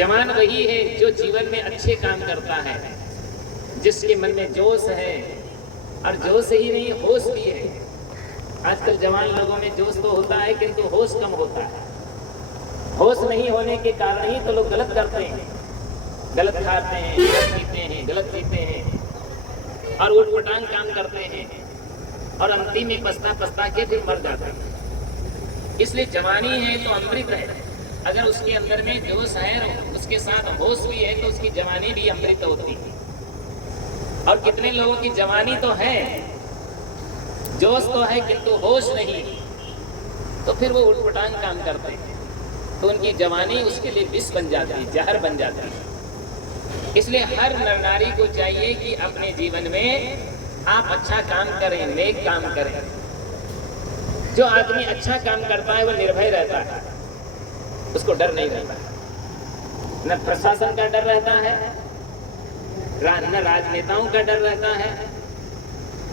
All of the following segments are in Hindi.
जवान वही है जो जीवन में अच्छे काम करता है, जिसके मन में जोश है, और जोश ही नहीं होश भी है। आजकल जवान लोगों में जोश तो होता है किंतु होश कम होता है। होश नहीं होने के कारण ही तो लोग गलत करते हैं, गलत खाते हैं, गलत पीते हैं और उटपटांग काम करते हैं और अंतिम में पछता के फिर मर जाते हैं। इसलिए जवानी है तो अमृत है। अगर उसके अंदर में जोश है, उसके साथ होश भी है, तो उसकी जवानी भी अमृत होती है। और कितने लोगों की जवानी तो है, जोश तो है किंतु होश नहीं, तो फिर वो उटपटांग काम करते हैं, तो उनकी जवानी उसके लिए विष बन जाती है, जहर बन जाती है। इसलिए हर नर नारी को चाहिए कि अपने जीवन में आप अच्छा काम करें, नेक काम करें। जो आदमी अच्छा काम करता है वो निर्भय रहता है, उसको डर नहीं रहता, न प्रशासन का डर रहता है, न राजनेताओं का डर रहता है,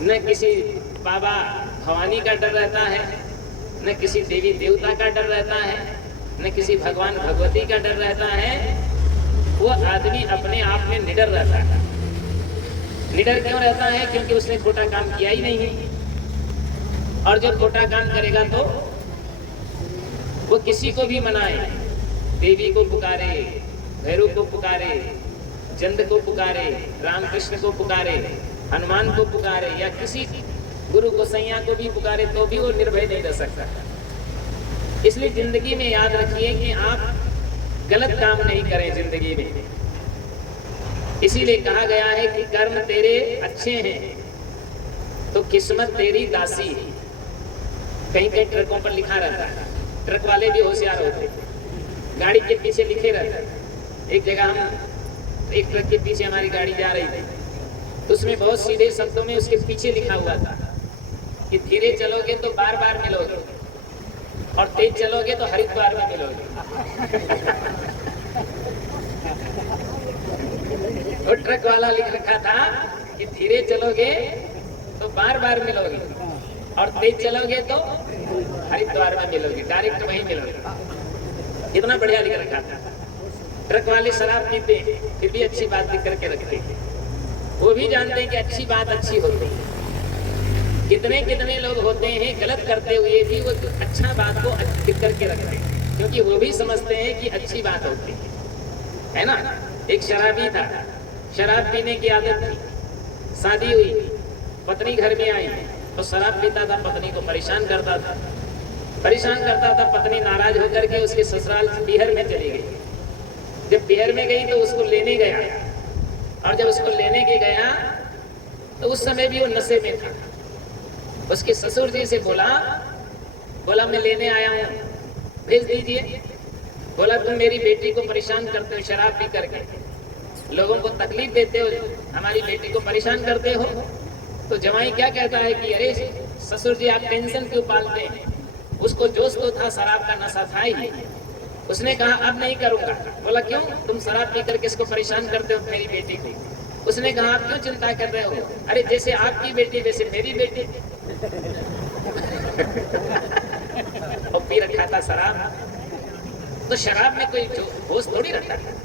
न किसी बाबा भवानी का डर रहता है, न किसी देवी देवता का डर रहता है, न किसी भगवान भगवती का डर रहता है। वो आदमी अपने आप में निडर रहता है। निडर क्यों रहता है? क्योंकि उसने खोटा काम किया ही नहीं है। और जब खोटा काम करेगा तो वो किसी को भी मनाए, देवी को पुकारे, भैरव को पुकारे, चंद को पुकारे, रामकृष्ण को पुकारे, हनुमान को पुकारे, या किसी गुरु गोसैया को भी पुकारे, तो भी वो निर्भय नहीं रह सकता। इसलिए जिंदगी में याद रखिए कि आप गलत काम नहीं करें जिंदगी में। इसीलिए कहा गया है कि कर्म तेरे अच्छे हैं तो किस्मत तेरी दासी है। कहीं कहीं ट्रकों पर लिखा रहता है, ट्रक वाले भी होशियार होते हैं, गाड़ी के पीछे लिखे रहता है। एक जगह हम एक ट्रक के पीछे हमारी गाड़ी जा रही थी, तो उसमें बहुत सीधे शब्दों में उसके पीछे लिखा हुआ था कि धीरे चलोगे तो बार बार मिलोगे और तेज चलोगे तो हरिद्वार में मिलोगे। तो ट्रक वाला लिख रखा था कि धीरे चलोगे तो बार बार मिलोगे और तेज चलोगे तो हरिद्वार में मिलोगे, डायरेक्ट वहीं मिलोगे। कितना बढ़िया लिख रखा था। ट्रक वाले शराब पीते हैं फिर भी अच्छी बात लिख करके रखते हैं। वो भी जानते हैं कि अच्छी बात अच्छी होती है। कितने कितने लोग होते हैं गलत करते हुए भी वो अच्छा बात को लिख करके रखते हैं, क्योंकि वो भी समझते हैं कि अच्छी बात होती है ना। एक शराबी था, शराब पीने की आदत थी, शादी हुई, पत्नी घर में आई तो शराब पीता था, पत्नी को परेशान करता था। पत्नी नाराज होकर के उसके ससुराल बिहार में चली गई। जब बिहार में गई तो उसको लेने गया, और जब उसको लेने के गया तो उस समय भी वो नशे में था। उसके ससुर जी से बोला मैं लेने आया हूँ, भेज दीजिए। बोला तुम मेरी बेटी को परेशान करते हो, शराब पी करके लोगों को तकलीफ देते हो, हमारी बेटी को परेशान करते हो। तो जवाई क्या कहता है कि अरे ससुर जी आप टेंशन क्यों पालते हैं, उसको जोश तो था, शराब का नशा था ही। उसने कहा अब नहीं करूंगा। बोला क्यों? तुम शराब पी करके इसको परेशान करते हो मेरी बेटी को। उसने कहा आप क्यों चिंता कर रहे हो? अरे जैसे आपकी बेटी वैसे मेरी बेटी। और पी रखा था शराब। तो शराब में कोई होश थोड़ी रहता है।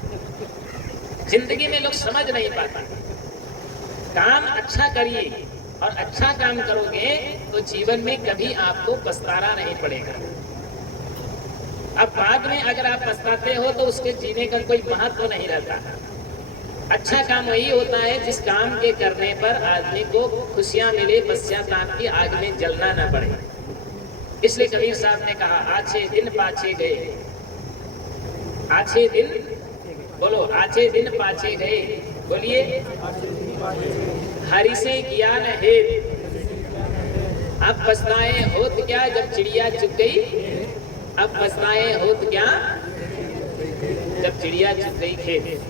जिंदगी में लोग समझ नहीं पाते। काम अच्छा करिए, और अच्छा काम करोगे तो जीवन में कभी आपको पछताना नहीं पड़ेगा। अब बाद में अगर आप पछताते हो तो उसके जीने का कोई महत्व नहीं रहता। अच्छा काम वही होता है जिस काम के करने पर आदमी को खुशियां मिले, पश्चाताप की आग में जलना न पड़े। इसलिए कबीर साहब ने कहा आछे दिन पाछे गए, आछे दिन बोलो, आछे दिन पाछे गए, बोलिए हरि से ज्ञान है। अब पछताए होत क्या जब चिड़िया चुग गई, अब पछताए होत क्या जब चिड़िया चुग गई खेत।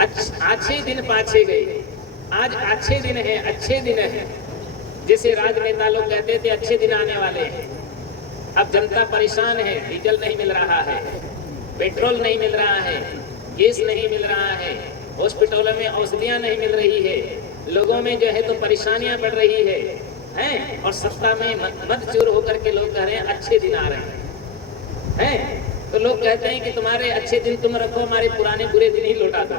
अच्छे दिन पाछे गए, आज अच्छे दिन है, अच्छे दिन है। जैसे राजनेता लोग कहते थे अच्छे दिन आने वाले हैं। अब जनता परेशान है, डीजल नहीं मिल रहा है, पेट्रोल नहीं मिल रहा है, गैस नहीं मिल रहा है, हॉस्पिटलों में औषधियां नहीं मिल रही है, लोगों में जो है तो परेशानियां बढ़ रही है, हैं? और सत्ता में मत चूर होकर के लोग कह रहे हैं अच्छे दिन आ रहे हैं। तो लोग कहते हैं कि तुम्हारे अच्छे दिन तुम रखो, हमारे पुराने बुरे दिन ही लौटा दो।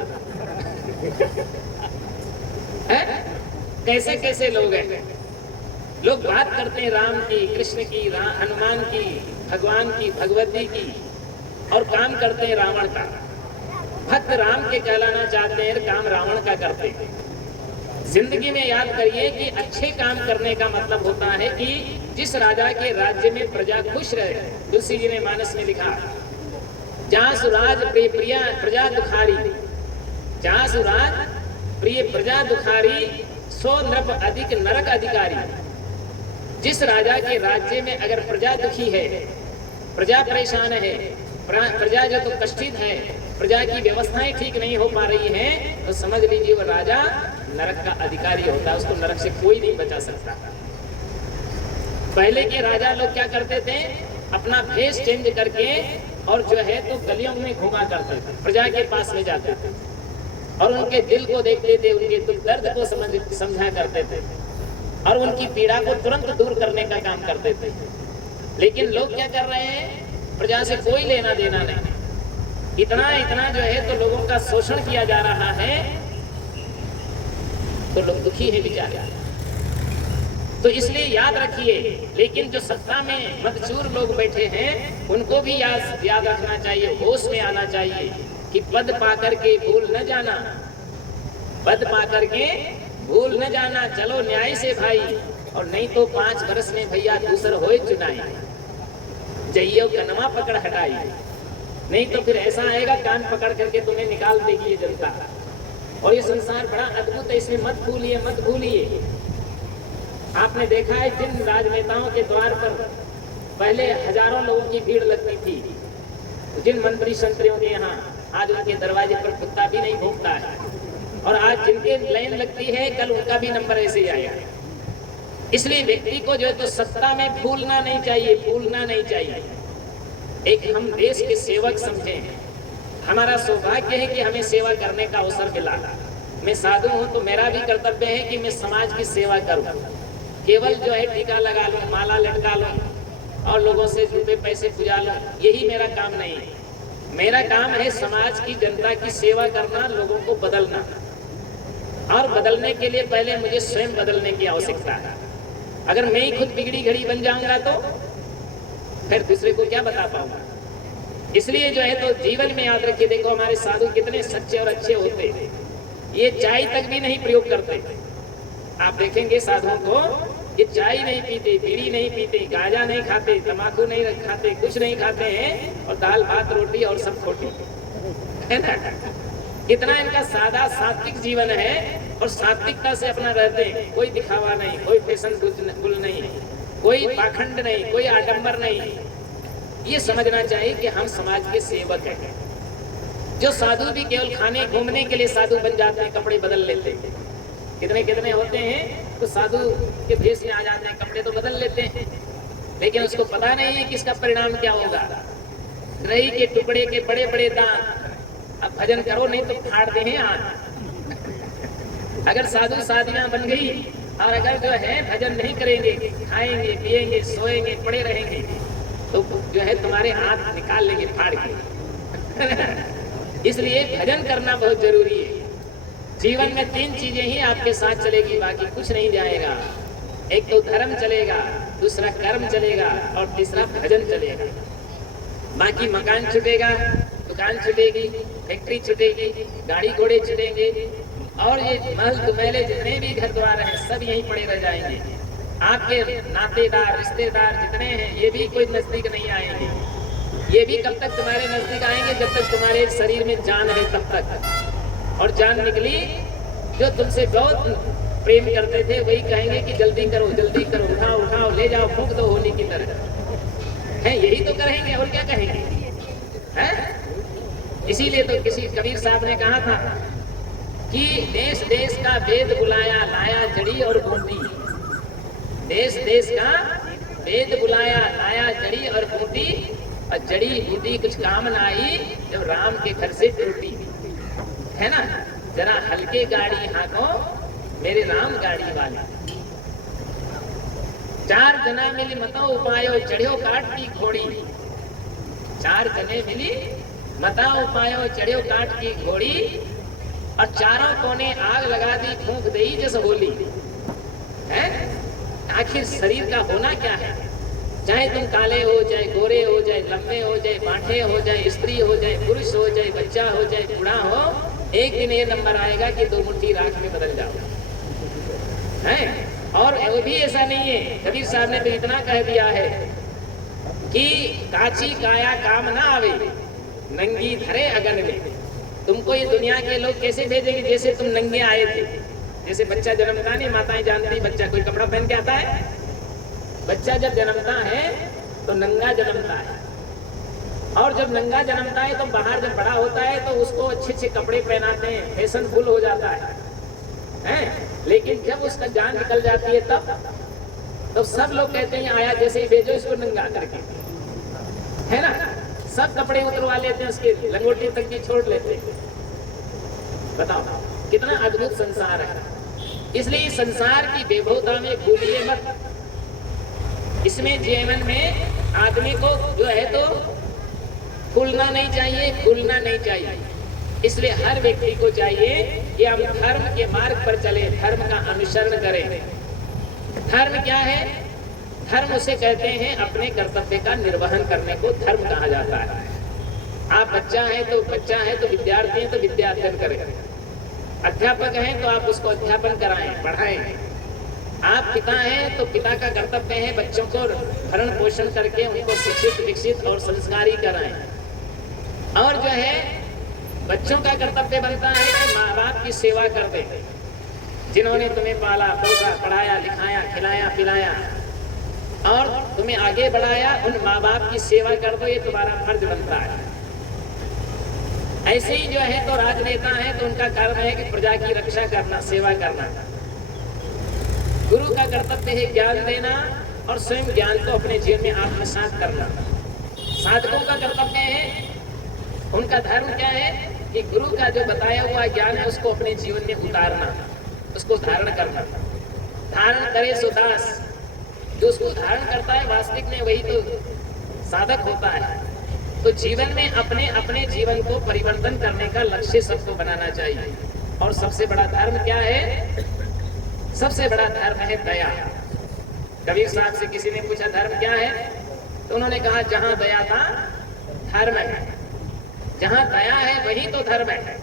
कैसे कैसे लोग हैं। लोग बात करते हैं राम की, कृष्ण की, हनुमान की, भगवान की, भगवती की, और काम करते हैं रावण का। भक्त राम के कहलाना चाहते हैं, काम रावण का करते हैं। जिंदगी में याद करिए कि अच्छे काम करने का मतलब होता है कि जिस राजा के राज्य में प्रजा खुश रहे। तुलसी जी ने मानस में लिखा, जहाँ सुराज प्रिय प्रजा दुखारी, जहाँ सुराज प्रिय प्रजा दुखारी, सो नृप अधिक नरक अधिकारी। जिस राजा के राज्य में अगर प्रजा दुखी है, प्रजा परेशान है, प्रजा जो तो कष्टित है, प्रजा की व्यवस्थाएं ठीक नहीं हो पा रही हैं, तो समझ लीजिए वो राजा नरक का अधिकारी होता है। उसको नरक से कोई नहीं बचा सकता। पहले के राजा लोग क्या करते थे, अपना भेष चेंज करके और जो है तो गलियों में घूमा करते थे, प्रजा के पास में जाते थे और उनके दिल को देखते थे, उनके दुख दर्द को समझा करते थे और उनकी पीड़ा को तुरंत दूर करने का काम करते थे। लेकिन लोग क्या कर रहे हैं, प्रजा से कोई लेना देना नहीं, इतना जो है तो लोगों का शोषण किया जा रहा है, तो लोग दुखी है बेचारे। तो इसलिए याद रखिए, लेकिन जो सत्ता में मदचूर लोग बैठे हैं उनको भी याद रखना चाहिए, होश में आना चाहिए कि पद पाकर के भूल न जाना, पद पाकर के भूल न जाना, चलो न्याय से भाई, और नहीं तो 5 बरस में भैया दूसर होए चुनाई, जइयो कनमा पकड़ हटाई। नहीं तो फिर ऐसा आएगा कान पकड़ करके तुम्हें निकाल देगी ये जनता। और ये संसार बड़ा अद्भुत है, इसमें मत भूलिए, मत भूलिए। आपने देखा है जिन राजनेताओं के द्वार पर पहले हजारों लोगों की भीड़ लगती थी, जिन मंत्री संतरियों के यहाँ आज उनके दरवाजे पर कुत्ता भी नहीं भौंकता है, और आज जिनके लाइन लगती है कल उनका भी नंबर ऐसे ही आया। इसलिए व्यक्ति को जो है तो सत्ता में भूलना नहीं चाहिए, भूलना नहीं चाहिए। एक हम देश के सेवक समझें, हमारा सौभाग्य है कि हमें सेवा करने का अवसर मिला। मैं साधु हूँ तो मेरा भी कर्तव्य है कि मैं समाज की सेवा करूँ। केवल जो है टीका लगा लूँ, माला लटका लूँ और लोगों से रुपए पैसे पूजा लूँ, यही मेरा काम नहीं है। मेरा काम है समाज की, जनता की सेवा करना, लोगों को बदलना। और बदलने के लिए पहले मुझे स्वयं बदलने की आवश्यकता है। अगर मैं ही खुद बिगड़ी घड़ी बन जाऊंगा तो फिर दूसरे को क्या बता पाऊंगा। इसलिए जो है तो जीवन में याद रखिए, देखो हमारे साधु कितने सच्चे और अच्छे होते, ये चाय तक भी नहीं प्रयोग करते। आप देखेंगे साधुओं को, ये चाय नहीं पीते, बीड़ी नहीं पीते, गांजा नहीं खाते, तंबाकू नहीं खाते, कुछ नहीं खाते हैं, और दाल भात रोटी और सब खोटी, है ना। कितना इनका सादा सात्विक जीवन है और सात्विकता से अपना रहते हैं। कोई दिखावा नहीं, कोई फैशन गुल नहीं, कोई पाखंड नहीं, कोई आडंबर नहीं। ये समझना चाहिए कि हम समाज के सेवक हैं। जो साधु भी केवल खाने घूमने के लिए साधु बन जाते हैं, कपड़े बदल लेते हैं। कितने कितने होते हैं तो साधु के भेष में आ जाते हैं, कपड़े तो बदल लेते हैं, लेकिन उसको पता नहीं है कि इसका परिणाम क्या होगा। रही के टुकड़े के बड़े बड़े दांत, अब भजन करो नहीं तो फाड़ दे हैं आंख। अगर साधु साधियां बन गई और अगर जो है भजन नहीं करेंगे, खाएंगे पिएंगे सोएंगे पड़े रहेंगे, तो जो है तुम्हारे हाथ निकाल लेंगे फाड़ के। इसलिए भजन करना बहुत जरूरी है। जीवन में 3 चीजें ही आपके साथ चलेगी, बाकी कुछ नहीं जाएगा। एक तो धर्म चलेगा, दूसरा कर्म चलेगा और तीसरा भजन चलेगा। बाकी मकान छूटेगा, दुकान छूटेगी, फैक्ट्री छूटेगी, गाड़ी घोड़े छूटेंगे, और ये महल दुमहले जितने भी घर द्वार हैं सब यहीं पड़े रह जाएंगे। आपके नातेदार रिश्तेदार जितने हैं ये भी कोई नजदीक नहीं आएंगे। ये भी कब तक तुम्हारे नजदीक आएंगे, जब तक तुम्हारे शरीर में जान है तब तक। और जान निकली, जो तुमसे बहुत प्रेम करते थे वही कहेंगे कि जल्दी करो जल्दी करो, उठाओ उठाओ ले जाओ, फूंक दो होली की तरह। है यही तो कहेंगे, और क्या कहेंगे, है? इसीलिए तो किसी कबीर साहब ने कहा था कि देश देश का वेद बुलाया, लाया जड़ी और बूंदी। देश देश का वेद बुलाया, लाया जड़ी और बूंदी, और जड़ी बूंदी कुछ काम न आई जब राम के घर से टूटी, है ना। जरा हल्के गाड़ी हाँको मेरे राम गाड़ी वाले। 4 जना मिली मतो उपायो, चढ़ियो काट की घोड़ी। चार कने मिली मताओ पायो चढ़ियो काट की घोड़ी, और चारों कोने आग लगा दी फूंक दई जैसे होली है। आखिर शरीर का होना क्या है? चाहे तुम काले हो, चाहे गोरे हो, चाहे लंबे हो, चाहे बांठे हो, चाहे स्त्री हो, चाहे पुरुष हो, चाहे बच्चा हो, चाहे बूढ़ा हो, एक दिन ये नंबर आएगा कि 2 मुट्ठी राख में बदल जाओ है। और वो भी ऐसा नहीं है, कबीर साहब ने तो इतना कह दिया है कि काची काया काम ना आवे, नंगी धरे अगन में। तुमको ये दुनिया के लोग कैसे भेजेंगे? जैसे तुम नंगे आए थे। जैसे बच्चा जन्मता नहीं, माताएं जानती, बच्चा कोई कपड़ा पहन के आता है? बच्चा जब जन्मता है तो नंगा जन्मता है, और जब नंगा जन्मता है तो बाहर जब बड़ा होता है तो उसको अच्छे अच्छे कपड़े पहनाते हैं, फैशन फुल हो जाता है। लेकिन जब उसका जान निकल जाती है तब सब लोग कहते हैं आया जैसे ही भेजो इसको नंगा करके, है ना। सब कपड़े उतरवा लेते हैं, उसके लंगोटी तक की छोड़ लेते हैं। बताओ कितना अद्भुत संसार है। इसलिए संसार की वैभवता में भूलिए मत। इसमें जीवन में आदमी को जो है तो फूलना नहीं चाहिए, भूलना नहीं चाहिए। इसलिए हर व्यक्ति को चाहिए कि हम धर्म के मार्ग पर चले, धर्म का अनुसरण करें। धर्म क्या है? धर्म उसे कहते हैं अपने कर्तव्य का निर्वहन करने को धर्म कहा जाता है। आप बच्चा है तो विद्यार्थी है तो विद्याध्ययन करें, अध्यापक हैं तो आप उसको अध्यापन कराएं, पढ़ाएं। आप पिता हैं तो पिता का कर्तव्य है बच्चों को भरण पोषण करके उनको शिक्षित विकसित और संस्कारी कराएं। और जो है बच्चों का कर्तव्य बनता है कि माँ बाप की सेवा कर दें, जिन्होंने तुम्हें पाला पोसा, पढ़ाया लिखाया, खिलाया पिलाया और तुम्हें आगे बढ़ाया, उन माँ बाप की सेवा कर दो, ये तुम्हारा फर्ज बनता है। ऐसे ही जो है तो राजनेता है तो उनका कर्म है कि प्रजा की रक्षा करना, सेवा करना। गुरु का कर्तव्य है ज्ञान देना और स्वयं ज्ञान को अपने जीवन में आत्मसात करना। साधकों का कर्तव्य है, उनका धर्म क्या है कि गुरु का जो बताया हुआ ज्ञान है उसको अपने जीवन में उतारना, उसको धारण करना। धारण करे सो दास, जो उसको धारण करता है वास्तविक में वही तो साधक होता है। तो जीवन में अपने अपने जीवन को परिवर्तन करने का लक्ष्य सबको बनाना चाहिए। और सबसे बड़ा धर्म क्या है? सबसे बड़ा धर्म है दया। कबीर साहब से किसी ने पूछा धर्म क्या है, तो उन्होंने कहा जहां दया था धर्म है, जहां दया है वही तो धर्म है।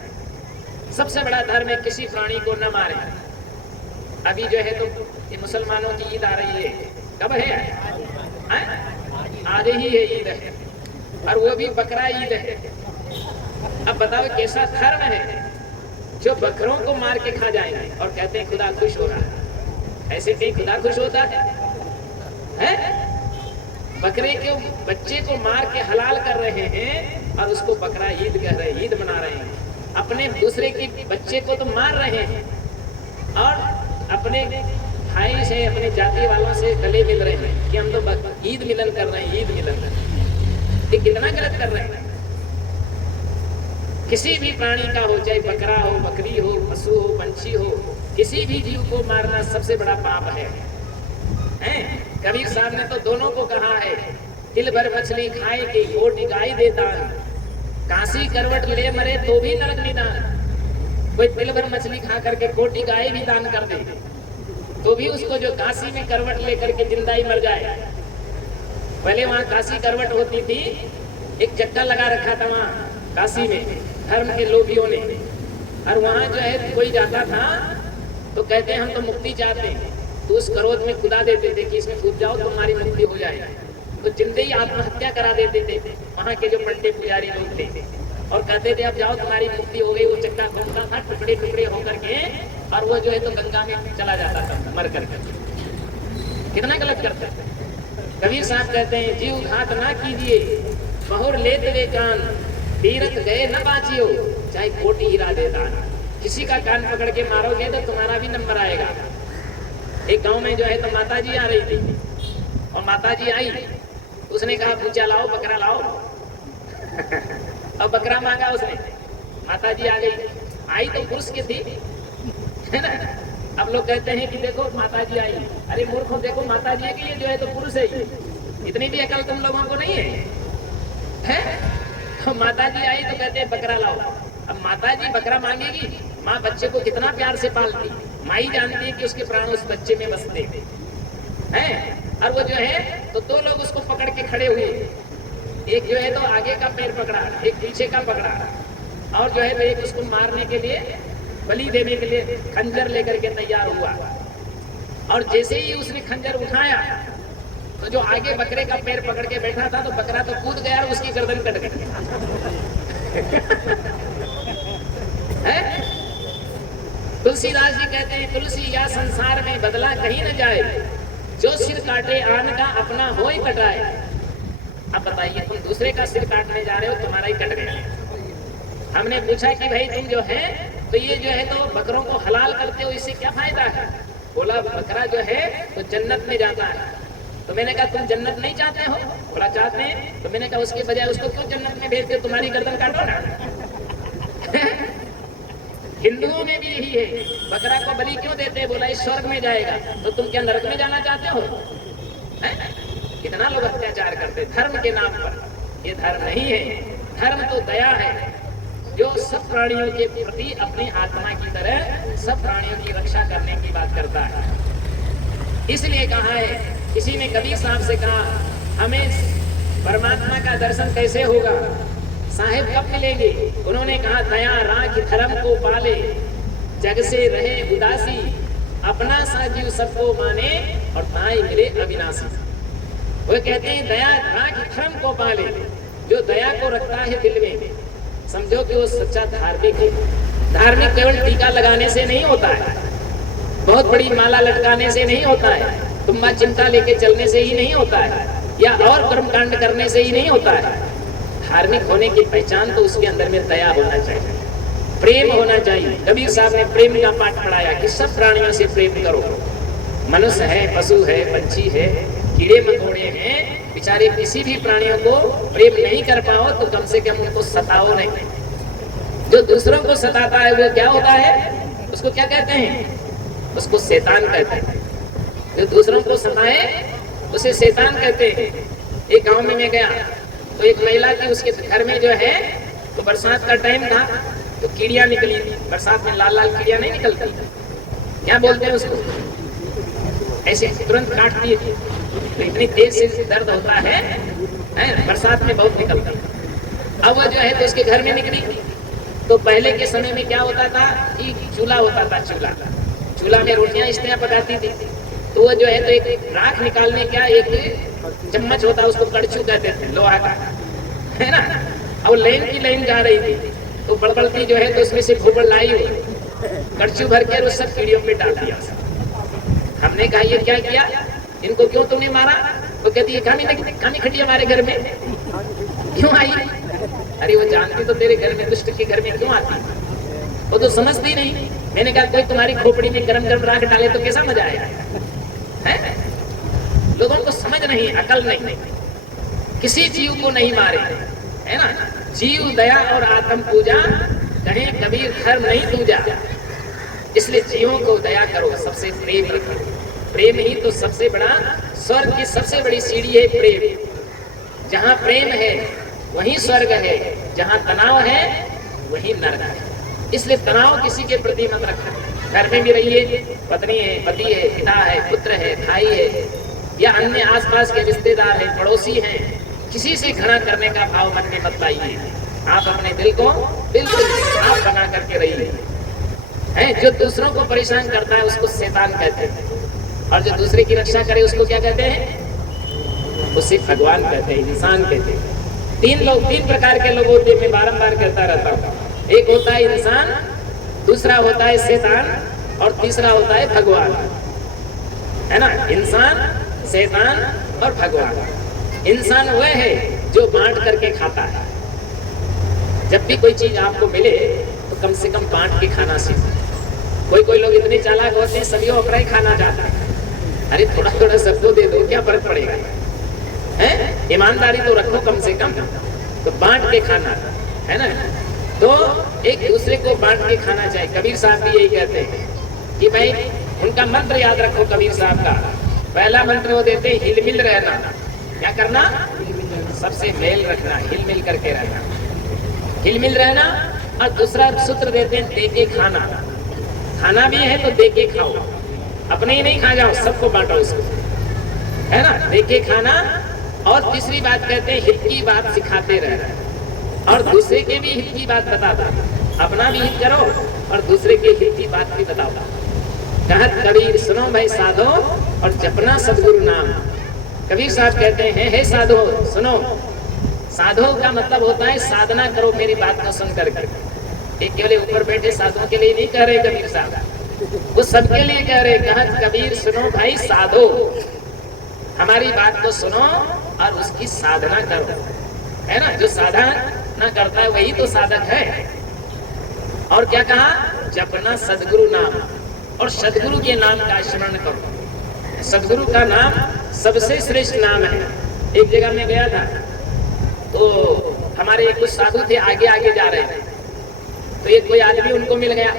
सबसे बड़ा धर्म है किसी प्राणी को न मारे। अभी जो है तो ये मुसलमानों की ईद आ रही है, कब है? आज ही है ईद है, और वो भी बकरा ईद है। अब बताओ कैसा धर्म है जो बकरों को मार के खा जाएंगे और कहते हैं खुदा खुश हो रहा है। ऐसे कहीं खुदा खुश होता है? बकरे के बच्चे को मार के हलाल कर रहे हैं और उसको बकरा ईद कह रहे हैं, ईद मना रहे हैं। अपने दूसरे के बच्चे को तो मार रहे हैं और अपने भाई से, अपने जाति वालों से गले मिल रहे हैं कि हम तो ईद मिलन कर रहे हैं, ईद मिलन। ये कितना गलत कर रहे हैं। किसी भी प्राणी का हो, चाहे बकरा हो, बकरी हो, पशु हो, पंछी हो, किसी भी जीव को मारना सबसे बड़ा पाप है। कबीर साहब ने तो दोनों को कहा है, तिल भर मछली खाए कि कोटि गाय दे दान, काशी करवट ले मरे तो भी नरक निदान। कोई तिल भर मछली खा करके कोटि गाय भी दान कर दे तो भी उसको जो काशी में करवट लेकर के जिंदा ही मर जाए। पहले वहाँ काशी करवट होती थी, एक चक्का लगा रखा था वहाँ काशी में धर्म के लोभियों ने, और वहाँ जो है कोई जाता था तो कहते हैं हम तो मुक्ति चाहते हैं, तो उस क्रोध में खुदा देते थे कि इसमें कूद जाओ तुम्हारी मुक्ति हो जाएगी, तो जिंदे ही आत्महत्या करा देते थे वहाँ के जो पंडित पुजारी लोग थे, और कहते थे अब जाओ तुम्हारी मुक्ति हो गई। वो चक्का घूमता था टुकड़े टुकड़े होकर के, और वो जो है तो गंगा में चला जाता था मर करके। कितना गलत करते हैं। कबीर साहब कहते हैं जीव घात ना कीजिए, बहुर लेत वे कान, तीरथ गए न बाचियो, चाहे कोटि हीरा दे दान। किसी का कान पकड़ के मारोगे तो तुम्हारा भी नंबर आएगा। एक गांव में जो है तो माता जी आ रही थी, और माता जी आई, उसने कहा पूछा लाओ बकरा लाओ अब बकरा मांगा उसने, माता जी आ गई। आई तो पुरुष की थी, है ना। अब लोग कहते हैं कि देखो माता जी आई, अरे मूर्खों देखो माता जी की जो है तो पुरुष है, इतनी भी अकल तुम लोगों को नहीं है। है? तो माता जी आई तो कहते हैं बकरा लाओ। अब माता जी बकरा मांगेगी, माँ बच्चे को कितना प्यार से पालती, माँ ही जानती है कि उसके प्राण उस बच्चे में बसते हैं। और वो जो है तो दो लोग उसको पकड़ के खड़े हुए, एक जो है तो आगे का पैर पकड़ा, एक पीछे का पकड़ा, और जो है तो एक उसको मारने के लिए, बलि देने के लिए खंजर लेकर के तैयार हुआ। और जैसे ही उसने खंजर उठाया तो जो आगे बकरे का पैर पकड़ के बैठा था तो बकरा तो कूद गया और उसकी गर्दन कट गई। तुलसीदास जी कहते हैं, तुलसी या संसार में बदला कहीं न जाए, जो सिर काटे आन का अपना हो ही कटाए। अब बताइए, तुम दूसरे का सिर काटने जा रहे हो, तुम्हारा ही कट गया। हमने पूछा कि भाई तुम जो है तो ये जो है तो बकरों को हलाल करते हो, इससे क्या फायदा है? बोला बकरा जो है तो जन्नत में जाता है। तो मैंने कहा तुम जन्नत नहीं चाहते हो? बोला चाहते हैं। तो मैंने कहा उसके बजाय उसको क्यों जन्नत में भेजते हो, तुम्हारी गर्दन काटो ना। हिंदुओं में भी यही है, बकरा को बलि क्यों देते हैं? बोला इस स्वर्ग में जाएगा। तो तुम क्या नरक में जाना चाहते हो? कितना लोग अत्याचार करते धर्म के नाम पर। ये धर्म नहीं है, धर्म तो दया है, जो सब प्राणियों के प्रति अपनी आत्मा की तरह सब प्राणियों की रक्षा करने की बात करता है। इसलिए कहा है, किसी ने कबीर साहब से कहा हमें परमात्मा का दर्शन कैसे होगा, साहेब कब मिलेंगे? उन्होंने कहा दया राख धर्म को पाले, जग से रहे उदासी, अपना सा जीव सबको माने और ताई मिले अविनाशी। वो कहते हैं दया राख धर्म को पाले, जो दया को रखता है दिल में, समझो कि वो सच्चा धार्मिक है। धार्मिक केवल टीका लगाने से नहीं होता है, बहुत बड़ी माला लटकाने से नहीं होता है, तुम्बा चिंता लेके चलने से ही नहीं होता है, या और कर्मकांड करने से ही नहीं होता है। धार्मिक होने की पहचान तो उसके अंदर में दया होना चाहिए, प्रेम होना चाहिए। कबीर साहब ने प्रेम का पाठ पढ़ाया कि सब प्राणियों से प्रेम करो। मनुष्य है, पशु है, पंछी है, कीड़े मकोड़े हैं, बेचारे किसी भी प्राणियों को प्रेम नहीं कर पाओ तो कम से कम उनको सताओ नहीं। जो दूसरों को सताता है वो क्या होता है? उसको क्या कहते हैं? उसको शैतान कहते हैं। जो दूसरों को सताए उसे शैतान कहते हैं। एक गांव में मैं गया तो एक महिला थी, उसके घर में जो है तो बरसात का टाइम था तो कीड़ियां निकली थी। बरसात में लाल लाल कीड़ियां नहीं निकलती, क्या बोलते हैं उसको, ऐसे तुरंत काटती है तो इतनी तेज से दर्द होता है, बरसात में बहुत निकलती है। अब वो जो है तो उसके घर में निकली। तो पहले के समय में क्या होता था कि चूल्हा होता था, चूल्हा में रोटियां इस तरह पकाती थी। तो वो जो है तो एक राख निकालने क्या एक चम्मच होता, उसको कड़छू कहते थे, लोहा का, है ना। और लाइन की लाइन जा रही थी तो बड़बड़ती जो है तो उसमें से गोबर लाई हुई कड़छू भर के उस सब कीड़ियों पे डाल दिया। हमने कहा ये क्या किया, इनको क्यों तुमने मारा? तो कहती है खामी खटी हमारे घर में क्यों आई? अरे वो जानती तो तेरे घर में, दुष्ट के घर में क्यों आती, वो तो समझती नहीं। मैंने कहा कोई तुम्हारी खोपड़ी में गरम गरम राख डाले तो कैसा मजा आएगा? लोगों को समझ नहीं, अकल नहीं, किसी जीव को नहीं मारे, है ना। जीव दया और आत्म पूजा, कहें कबीर धर्म नहीं पूजा। इसलिए जीवों को दया करो, सबसे प्रेम रखो। प्रेम ही तो सबसे बड़ा, स्वर्ग की सबसे बड़ी सीढ़ी है प्रेम। जहाँ प्रेम है वहीं स्वर्ग है, जहाँ तनाव है वहीं नरक है। इसलिए तनाव किसी के प्रति मत रखना। घर में भी रहिए, पत्नी है, पति है, पिता है, पुत्र है, भाई है, या अन्य आसपास के रिश्तेदार हैं, पड़ोसी हैं, किसी से घृणा करने का भाव मन में मत लाइए। आप अपने दिल को बिल्कुल साफ बना करके रहिए। जो दूसरों को परेशान करता है उसको शैतान कहते हैं, और जो दूसरे की रक्षा करे उसको क्या कहते हैं? उसे भगवान कहते हैं, इंसान कहते हैं। तीन प्रकार के लोग होते हैं, मैं बारंबार कहता रहता हूँ। एक होता है इंसान, दूसरा होता है शैतान, और तीसरा होता है भगवान, है ना। इंसान, शैतान और भगवान। इंसान वह है जो बांट करके खाता है। जब भी कोई चीज आपको मिले तो कम से कम बांट के खाना सीखो। कोई लोग इतने चालाक होते हैं, सभी अपना ही खाना चाहता है। अरे थोड़ा थोड़ा सबको दे दो, क्या फर्क पड़ेगा, है? ईमानदारी तो रखो कम से कम, तो बांट के खाना, है ना। तो एक दूसरे को बांट के खाना चाहिए। कबीर साहब भी यही कहते हैं कि भाई उनका मंत्र याद रखो। कबीर साहब का पहला मंत्र वो देते हैं, हिलमिल रहना। क्या करना? सबसे मेल रखना, हिल मिल करके रहना, हिल मिल रहना। और दूसरा सूत्र देते हैं दे के खाना, खाना भी है तो दे के खाओ, अपने ही नहीं खा जाओ, सबको बांटो इसको, है ना, दे के खाना। और तीसरी बात कहते हैं हित की बात सिखाते रहना और दूसरे के भी हित की बात बताओ, अपना भी हित करो और दूसरे के हित की बात भी बताओ। कहत कबीर सुनो भाई साधो और जपना सदगुरु नाम। कबीर साहब कहते हैं हे साधो सुनो, साधो का मतलब होता है साधना करो मेरी बात को सुन करके। एक केवल ऊपर बैठे साधुओं के लिए नहीं कह रहे कबीर साहब, वो सबके लिए कह रहे। कहत कबीर सुनो भाई साधो, हमारी बात को सुनो और उसकी साधना करो, है ना। जो साधना करता है वही तो साधक है। और क्या कहा, जपना सदगुरु नाम, और सदगुरु के नाम का स्मरण करो। सदगुरु का नाम सबसे श्रेष्ठ नाम है। एक जगह में गया था तो हमारे कुछ साधु थे, आगे आगे जा रहे थे, तो एक कोई आदमी उनको मिल गया।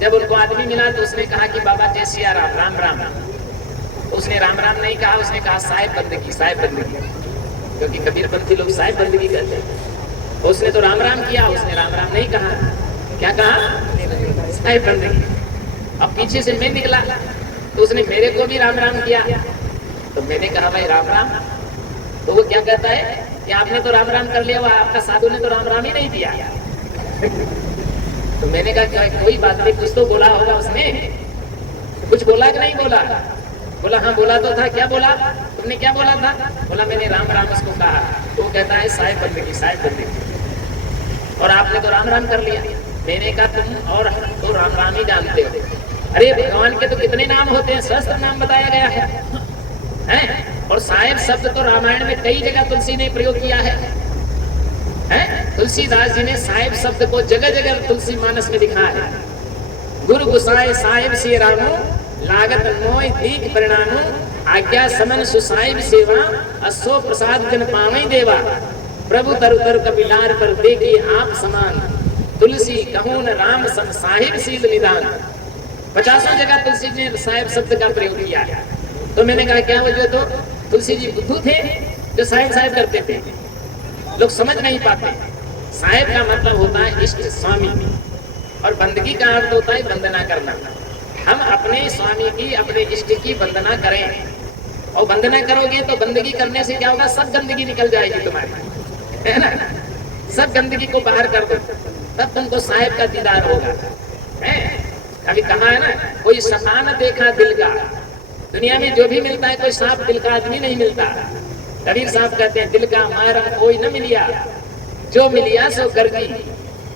जब उनको आदमी मिला तो उसने कहा कि बाबा जय सिया राम, राम राम। उसने राम राम नहीं कहा, उसने कहा साहिब बंदगी, साहिब बंदगी, क्योंकि कबीरपंथी लोग साहिब बंदगी कहते हैं। उसने तो राम राम किया, उसने राम राम नहीं कहा, क्या कहा, साहिब बंदगी। अब पीछे से मैं निकला तो उसने मेरे को भी राम राम किया, तो मैंने कहा भाई राम राम। तो वो क्या कहता है कि आपने तो राम राम कर लिया, वो आपका साधु ने तो राम राम ही नहीं दिया। तो मैंने कहा कोई बात नहीं, कुछ तो बोला होगा उसने, कुछ बोला कि नहीं बोला। बोला हाँ बोला तो था। क्या बोला, तुमने क्या बोला था। बोला मैंने राम राम उसको कहा। तो वो कहता है साहिब बंदगी, साहिब बंदगी, और आपने तो राम राम कर लिया। मैंने कहा तुम और तो राम राम ही जानते हो। अरे भगवान के तो कितने नाम होते हैं, सहस्त्र नाम बताया गया है? और साहिब शब्द तो रामायण में कई जगह तुलसी ने प्रयोग किया है। तुलसीदास जी ने साहिब शब्द को जगह जगह तुलसी मानस में दिखा है। गुरु गुसाए साहिब से रामो, लागत मोय दीक परिणामो, आज्ञा समन सुसाहिब सेवा, असो प्रसाद जन पावै देवा, प्रभु तरु तरु कपिलार पर देखी आप समान, तुलसी कहूं न राम सम साहिब सील निदान। 50 जगह तुलसी जी ने साहिब शब्द का प्रयोग किया है। तो मैंने कहा क्या वो जो तो तुलसी जी बुद्धू थे जो साहिब साहिब करते थे, लोग समझ नहीं पाते। साहिब का मतलब होता है इष्ट स्वामी, और बंदगी का अर्थ होता है वंदना करना। हम अपने स्वामी की, अपने इष्ट की वंदना करें, और वंदना करोगे तो बंदगी करने से क्या होगा, सब गंदगी निकल जाएगी तुम्हारी, है ना। सब गंदगी को बाहर कर दो, तब तुमको साहिब का दीदार होगा। अभी कहा है ना, कोई सफा न देखा दिल का। दुनिया में जो भी मिलता है कोई साफ दिल का आदमी नहीं मिलता। कबीर साहब कहते हैं दिल का मारम कोई न मिलिया, जो मिलिया सो गर्जी,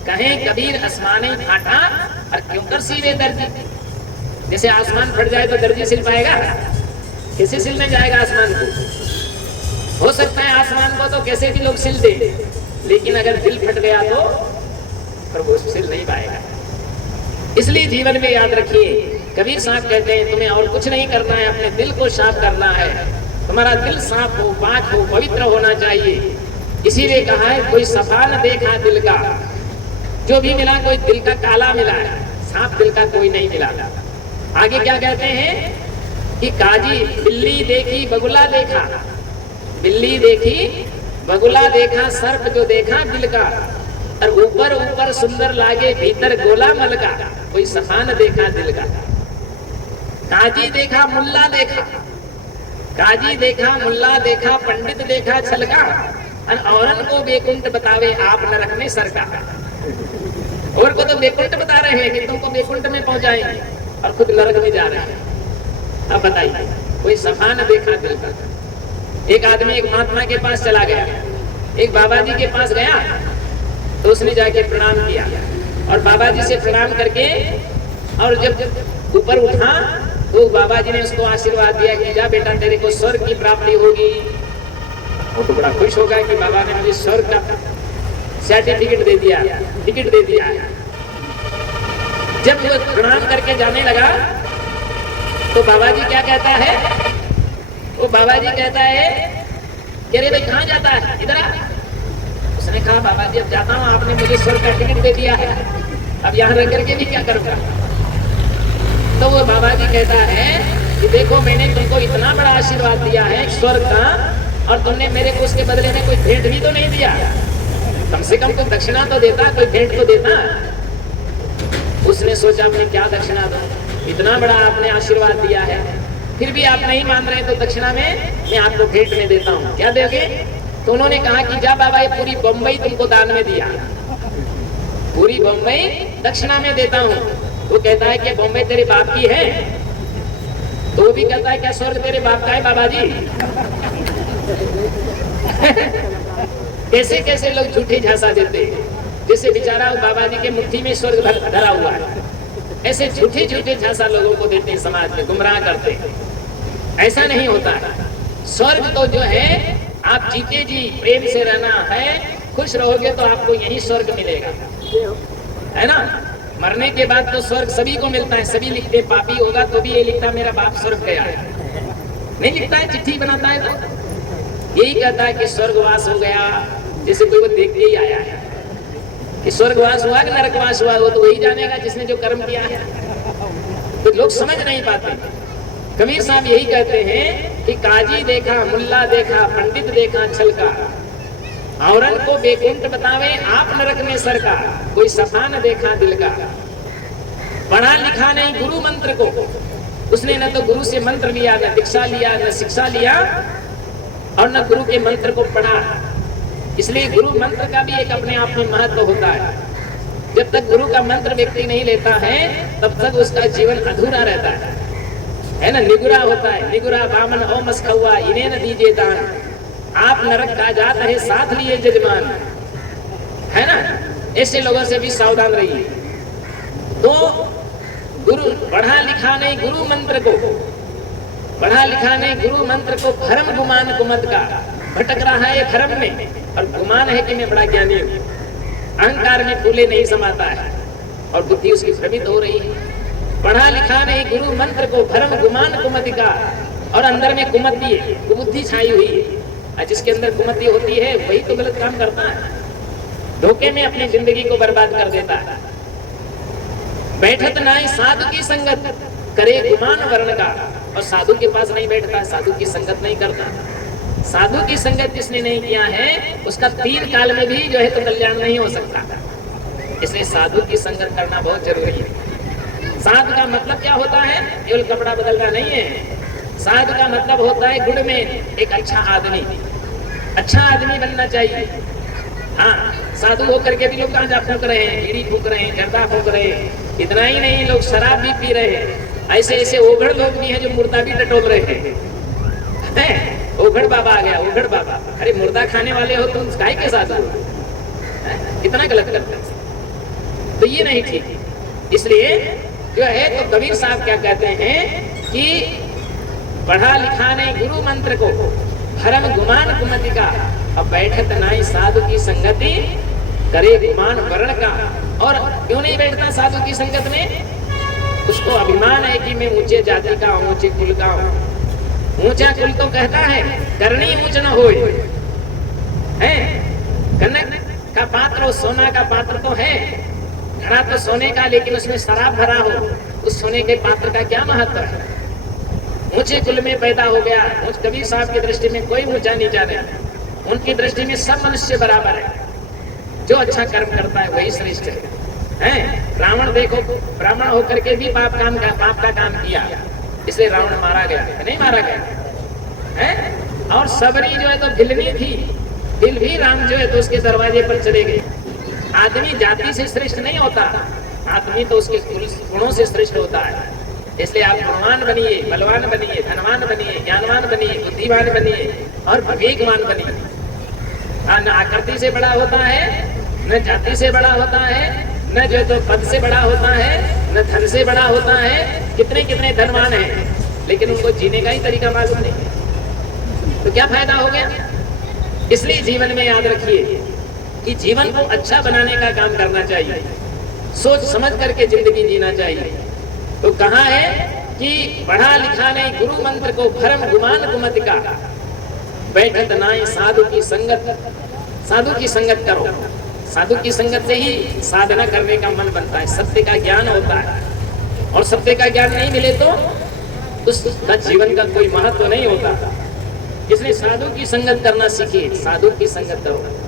कहें कबीर आसमाने फाटा और क्यों कर सीवे दर्जी। जैसे आसमान फट जाए तो दर्जी सिल पाएगा, कैसे सिलने जाएगा आसमान को। हो सकता है आसमान को तो कैसे भी लोग सिल दे, लेकिन अगर दिल फट गया तो वो सिल नहीं पाएगा। इसलिए जीवन में याद रखिए, कबीर साहब कहते हैं तुम्हें और कुछ नहीं करना है, अपने दिल को साफ करना है। तुम्हारा दिल साफ हो, पाक हो, पवित्र होना चाहिए। इसीलिए कहा है कोई सफा न देखा दिल का, जो भी मिला कोई दिल का काला मिला है, साफ दिल का कोई नहीं मिला। आगे क्या कहते हैं कि काजी बिल्ली देखी बगुला देखा, बिल्ली देखी बगुला देखा, सर्प जो देखा दिल का, और ऊपर ऊपर सुंदर लागे भीतर गोला मल का, कोई सफा न देखा दिल का। काजी देखा मुल्ला देखा, काजी देखा मुल्ला देखा, पंडित देखा छलका, औरन को बेकुंठ बतावे आप नरक में सरका। और को तो बेकुंठ बता रहे हैं कि तुमको बेकुंठ में पहुंचाएंगे, और खुद नरक में जा रहे हैं। अब बताइए, कोई सफा न देखा दिल का। एक आदमी एक महात्मा के पास चला गया, एक बाबा जी के पास गया, तो उसने जाके प्रणाम किया, और बाबा जी से प्रणाम करके और जब ऊपर उठा तो बाबा जी ने उसको आशीर्वाद दिया कि जा बेटा तेरे को स्वर्ग की प्राप्ति होगी। वो तो बड़ा खुश होगा कि बाबा ने मुझे स्वर्ग का सर्टिफिकेट दे दिया, टिकट दे दिया। जब वो प्रणाम करके जाने लगा तो बाबा जी क्या कहता है, वो बाबा जी कहता है कि अरे भाई कहाँ जाता है, इधर आ। उसने कहा बाबा जी अब जाता हूँ, आपने मुझे स्वर्ग का टिकट दे दिया है, अब यहाँ रह करके भी क्या करूँगा। तो वो बाबा जी कहता है कि देखो मैंने तुमको इतना बड़ा आशीर्वाद दिया है स्वर्ग का, और तुमने मेरे को उसके बदले में कोई भेंट भी तो नहीं दिया, कम से कम कोई दक्षिणा तो देता, कोई भेंट तो देता। उसने सोचा मैं क्या दक्षिणा दूं, इतना बड़ा आपने आशीर्वाद दिया है, फिर भी आप नहीं मान रहे तो दक्षिणा में मैं आपको भेंट में देता हूँ, क्या दोगे? तो उन्होंने कहा कि जा बाबा, ये पूरी बम्बई तुमको दान में दिया, पूरी बम्बई दक्षिणा में देता हूँ। वो कहता है कि बम्बई तेरे बाप की है? तो वो भी कहता है क्या स्वर्ग तेरे बाप का है बाबा जी? कैसे कैसे लोग झूठी झांसा देते, जैसे बेचारा बाबा जी के मुट्ठी में स्वर्ग धरा हुआ है। ऐसे झूठे झूठे झांसा लोगों को देते हैं, समाज में गुमराह करते हैं। ऐसा नहीं होता है। स्वर्ग तो जो है आप जीते जी प्रेम से रहना है, खुश रहोगे तो आपको यही स्वर्ग मिलेगा, है ना। मरने के बाद तो स्वर्ग सभी को मिलता है, सभी लिखते, पापी होगा तो भी ये लिखता मेरा बाप स्वर्ग गया है, नहीं लिखता है, चिट्ठी बनाता है तो यही कहता है कि स्वर्गवास हो गया, जैसे कोई वो देख के ही आया है कि स्वर्गवास हुआ कि नरकवास हुआ, वो तो वही जानेगा जिसने जो कर्म किया है। तो लोग समझ नहीं पाते। कबीर साहब यही कहते हैं कि काजी देखा, मुल्ला देखा, पंडित देखा छलका, औरन को बेकुंठ बतावे आप नरक में सरका, कोई सफा न देखा दिल का। पढ़ा लिखा नहीं गुरु मंत्र को, उसने न तो गुरु से मंत्र लिया, न दीक्षा लिया, न शिक्षा लिया, और न गुरु के मंत्र को पढ़ा। इसलिए गुरु मंत्र का भी एक अपने आप में महत्व होता है। जब तक गुरु का मंत्र व्यक्ति नहीं लेता है तब तक उसका जीवन अधूरा रहता है ना। निगुरा होता है, निगुरा बामन ओ मस्खुआ इन्हें न दीजिए दान, आप नरक का जात है साथ लिए जजमान, है ना। ऐसे लोगों से भी सावधान रहिए। तो गुरु पढ़ा लिखा नहीं गुरु मंत्र को, पढ़ा लिखा नहीं गुरु मंत्र को, भरम गुमान कुमत का, भटक रहा है भरम में और गुमान है कि मैं बड़ा ज्ञानी हूँ। अहंकार में फूले नहीं समाता है और बुद्धि उसकी भ्रमित हो रही है। पढ़ा लिखा नहीं गुरु मंत्र को, भरम गुमान कुमति का, और अंदर में कुमति है, कुबुद्धि छाई हुई है। जिसके अंदर कुमति होती है वही तो गलत काम करता है, धोखे में अपनी जिंदगी को बर्बाद कर देता है। बैठत नाई साधु की संगत, करे गुमान वर्ण का, और साधु के पास नहीं बैठता, साधु की संगत नहीं करता। साधु की संगत जिसने नहीं किया है उसका 3 काल में भी जो है तो कल्याण नहीं हो सकता। इसलिए साधु की संगत करना बहुत जरूरी है। साधु का मतलब क्या होता है? केवल कपड़ा बदलना नहीं है। साधु का मतलब होता है गुण में एक अच्छा आदमी, अच्छा आदमी बनना चाहिए। हाँ, साधु होकर के भी लोग गांजा फूंक रहे हैं, बीड़ी फूंक रहे हैं, जर्दा फूंक रहे हैं। इतना ही नहीं, लोग शराब भी पी रहे हैं। ऐसे ऐसे ओघड़ लोग भी हैं जो मुर्दा भी टटोल रहे हैं। ओघड़ बाबा आ गया, ओघड़ बाबा। अरे मुर्दा खाने वाले हो तुम काहे के साधु हो? कितना गलत करते हैं। तो ये नहीं ठीक। इसलिए जो है तो कबीर साहब क्या कहते हैं कि पढ़ा लिखा नहीं गुरु मंत्र को, भरम गुमान कुमति का, अब बैठत नाई साधु की संगति, करे गुमान वर्ण का। और क्यों नहीं बैठता साधु की संगत में? उसको अभिमान है कि मैं ऊंचे जाति का हूं, ऊंचे कुल का हूं। ऊंचा कुल तो कहता है करनी ऊंच न होए, है कनक का पात्र, सोना का पात्र तो है, घड़ा तो सोने का, लेकिन उसमें शराब भरा हो, उस सोने के पात्र का क्या महत्व है? ऊंचे कुल में पैदा हो गया। कबीर साहब की दृष्टि में कोई ऊंचा नीचा नहीं, उनकी दृष्टि में सब मनुष्य बराबर है। जो अच्छा कर्म करता है वही श्रेष्ठ है। रावण देखो, ब्राह्मण होकर के भी पाप का काम किया, इसलिए रावण मारा गया, नहीं मारा गया है। और सबरी जो है तो भिलनी थी, फिर भी राम जो है तो उसके दरवाजे पर चले गए। आदमी जाति से श्रेष्ठ नहीं होता, आदमी तो उसके गुणों से श्रेष्ठ होता है। इसलिए आप गुणवान बनिए, बलवान बनिए, धनवान बनिए, ज्ञानवान बनिए, बुद्धिमान बनिए और विवेकवान बनिए। न आकृति से बड़ा होता है, न जाति से बड़ा होता है, न जो तो पद से बड़ा होता है, न धन से बड़ा होता है। कितने कितने धनवान हैं लेकिन उनको जीने का ही तरीका मालूम नहीं, तो क्या फायदा हो गया? इसलिए जीवन में याद रखिए कि जीवन को अच्छा बनाने का काम करना चाहिए, सोच समझ करके जिंदगी जीना चाहिए। तो कहा है कि पढ़ा लिखा नहीं गुरु मंत्र को, भरम गुमान कुमति का, बैठत नाई साधु की संगत। साधु की संगत करो, साधु की संगत से ही साधना करने का मन बनता है, सत्य का ज्ञान होता है। और सत्य का ज्ञान नहीं मिले तो उसका जीवन का कोई महत्व नहीं होता। इसलिए साधु की संगत करना सीखिए, साधु की संगत करो।